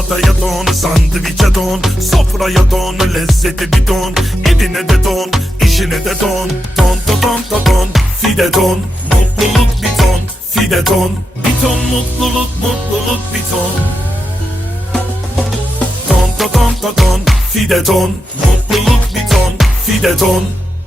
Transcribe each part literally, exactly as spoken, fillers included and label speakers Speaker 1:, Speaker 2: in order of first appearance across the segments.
Speaker 1: Salataya don, sandviçe don, sofraya don, lezzeti bir don. Evine de don, işine de don. Don don don don don, fide don. Mutluluk bir ton, fide don. Bir ton mutluluk, mutluluk bir ton. Don don don don don, fide don. Mutluluk bir ton, fide don.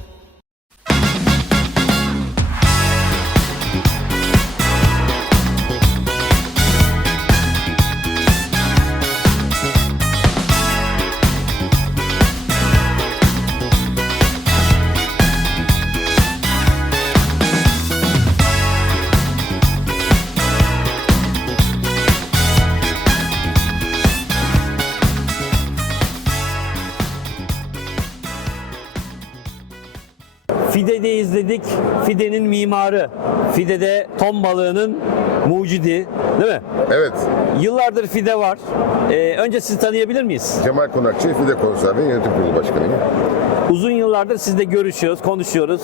Speaker 2: Fide'de izledik. Fide'nin mimarı. Fide'de ton balığının mucidi. Değil mi?
Speaker 3: Evet.
Speaker 2: Yıllardır Fide var. Ee, önce sizi tanıyabilir miyiz?
Speaker 3: Cemal Konakçı, Fide Konserve Yönetim Kurulu Başkanıyım.
Speaker 2: Uzun yıllardır sizle görüşüyoruz, konuşuyoruz.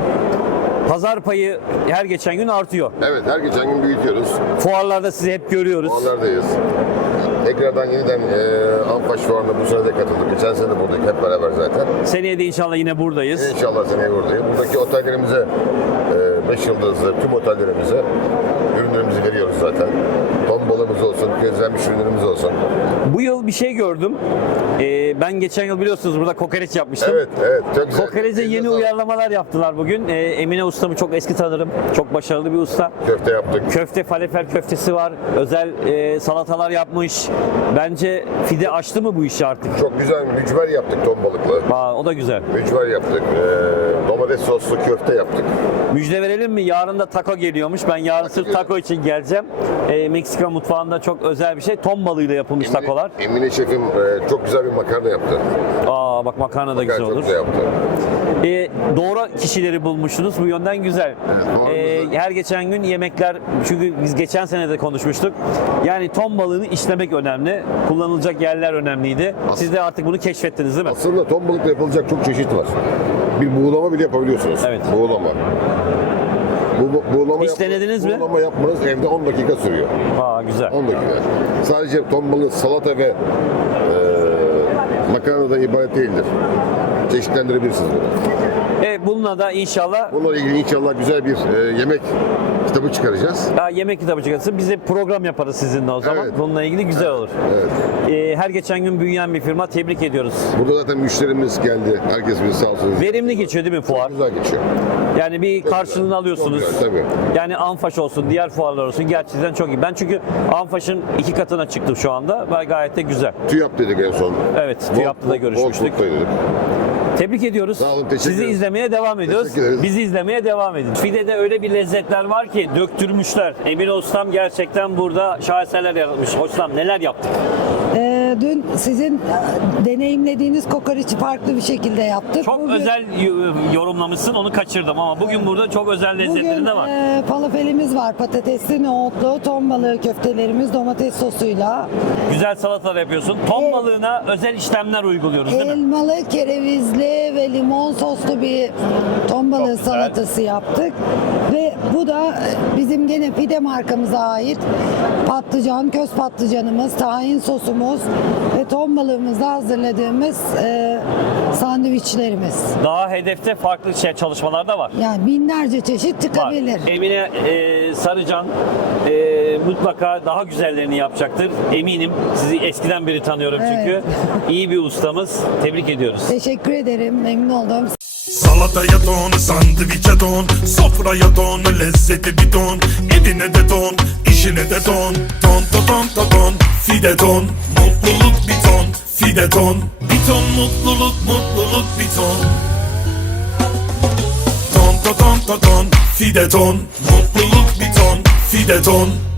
Speaker 2: Pazar payı her geçen gün artıyor.
Speaker 3: Evet, her geçen gün büyütüyoruz.
Speaker 2: Fuarlarda sizi hep görüyoruz.
Speaker 3: Fuarlardayız. Tekrardan yeniden e, Anfaş Fuarı'na bu sene de katıldık. Geçen sene de buradaydık hep beraber zaten.
Speaker 2: Seneye de inşallah yine buradayız.
Speaker 3: İnşallah seneye buradayız. Buradaki otellerimize, beş yıldızlı tüm otellerimize ürünlerimizi veriyoruz zaten. Ton balığımız olsun, közlenmiş ürünlerimiz olsun.
Speaker 2: Bu yıl bir şey gördüm. Ee, ben geçen yıl biliyorsunuz burada kokoreç yapmıştım.
Speaker 3: Evet, evet. Çok güzel.
Speaker 2: Kokoreç'e yeni uyarlamalar yaptılar bugün. Ee, Emine ustamı çok eski tanırım. Çok başarılı bir usta.
Speaker 3: Köfte yaptık.
Speaker 2: Köfte, falafel köftesi var. Özel e, salatalar yapmış. Bence Fide açtı mı bu işi artık?
Speaker 3: Çok güzel mücver yaptık ton balıklı.
Speaker 2: Aa, o da güzel.
Speaker 3: Mücver yaptık. E, domates soslu köfte yaptık.
Speaker 2: Müjde verelim mi? Yarın da taco geliyormuş. Ben yarın sırf taco için geleceğim. E, Meksika mutfağında çok özel bir şey. Ton balığıyla yapılmış
Speaker 3: Emine,
Speaker 2: takolar.
Speaker 3: Emine şefim e, çok güzel bir makarna yaptı.
Speaker 2: Aa bak makarna da
Speaker 3: Makarna
Speaker 2: güzel
Speaker 3: çok
Speaker 2: olur.
Speaker 3: güzel yaptı.
Speaker 2: E, doğru kişileri bulmuşsunuz. Bu yönden güzel.
Speaker 3: Evet, doğru,
Speaker 2: E,
Speaker 3: güzel.
Speaker 2: her geçen gün yemekler, çünkü biz geçen sene de konuşmuştuk. Yani ton balığını işlemek önemli. Kullanılacak yerler önemliydi. Siz de artık bunu keşfettiniz değil mi?
Speaker 3: Aslında ton balıkla yapılacak çok çeşit var. Bir buğulama bile yapabiliyorsunuz.
Speaker 2: Evet.
Speaker 3: Buğulama. Bu, buğulama
Speaker 2: Hiç
Speaker 3: yap-
Speaker 2: denediniz mi?
Speaker 3: Buğulama yapmanız evde on dakika sürüyor.
Speaker 2: Aa güzel.
Speaker 3: on dakika. Sadece ton balığı, salata ve e, makarnadan ibaret değildir. Çeşitlendirebilirsiniz bunu.
Speaker 2: E, bununla da inşallah
Speaker 3: Bununla ilgili inşallah güzel bir e, yemek kitabı çıkaracağız.
Speaker 2: daha yemek kitabı çıkarsa bize program yaparız sizinle o zaman.
Speaker 3: Evet.
Speaker 2: Bununla ilgili güzel olur.
Speaker 3: Evet.
Speaker 2: E, her geçen gün büyüyen bir firma. Tebrik ediyoruz.
Speaker 3: Burada zaten müşterimiz geldi. Herkes bizi sağ olsun.
Speaker 2: Verimli geçiyor değil mi fuar?
Speaker 3: Güzel geçiyor.
Speaker 2: Yani bir karşılığını
Speaker 3: Çok
Speaker 2: alıyorsunuz.
Speaker 3: güzel, tabii.
Speaker 2: Yani Anfaş olsun, diğer fuarlar olsun gerçekten çok iyi. Ben çünkü Anfaş'ın iki katına çıktım şu anda ve gayet de güzel.
Speaker 3: TÜYAP dedik en son.
Speaker 2: Evet, TÜYAP'ta da görüşmüştük.
Speaker 3: Wolfsburg'daydık.
Speaker 2: Tebrik ediyoruz.
Speaker 3: Sağ olun, teşekkür
Speaker 2: Sizi
Speaker 3: ederim.
Speaker 2: izlemeye devam ediyoruz.
Speaker 3: Teşekkür ederiz.
Speaker 2: Bizi izlemeye devam edin. Fide'de öyle bir lezzetler var ki döktürmüşler. Emine Ustam gerçekten burada şaheserler yaratmış. Ustam neler yaptık?
Speaker 4: Ee, dün sizin e, deneyimlediğiniz kokoreçi farklı bir şekilde yaptık.
Speaker 2: Çok
Speaker 4: Bugün-
Speaker 2: özel y- yorumlamışsın, onu kaçırdım ama bugün burada çok özel lezzetleri
Speaker 4: Bugün
Speaker 2: de var.
Speaker 4: e, falafelimiz var. Patatesli, nohutlu, ton balığı köftelerimiz domates sosuyla.
Speaker 2: Güzel salatalar yapıyorsun. Ton
Speaker 4: Evet.
Speaker 2: balığına özel işlemler uyguluyoruz değil mi?
Speaker 4: Elmalı, kerevizli ve limon soslu bir ton balığı
Speaker 2: güzel.
Speaker 4: salatası yaptık. Ve bu da e, bizim gene Fide markamıza ait patlıcan, köz patlıcanımız, tahin sosumuz ve ton balığımızda hazırladığımız e, sandviçlerimiz.
Speaker 2: Daha hedefte farklı şey çalışmalar da var.
Speaker 4: Yani binlerce çeşit
Speaker 2: Var.
Speaker 4: çıkabilir.
Speaker 2: Emine e, Sarıcan e, mutlaka daha güzellerini yapacaktır. Eminim. Sizi eskiden beri tanıyorum çünkü.
Speaker 4: Evet.
Speaker 2: İyi bir ustamız. Tebrik ediyoruz.
Speaker 4: Teşekkür ederim. Memnun oldum.
Speaker 1: Salataya don, sandviçe don, sofraya don, lezzeti bir don. Evine de don, işine de don. Don don don don don, fide don. Mutluluk bir ton, fide don. Bir ton mutluluk, mutluluk bir ton. Don don don don don, fide don. Mutluluk bir ton, fide don.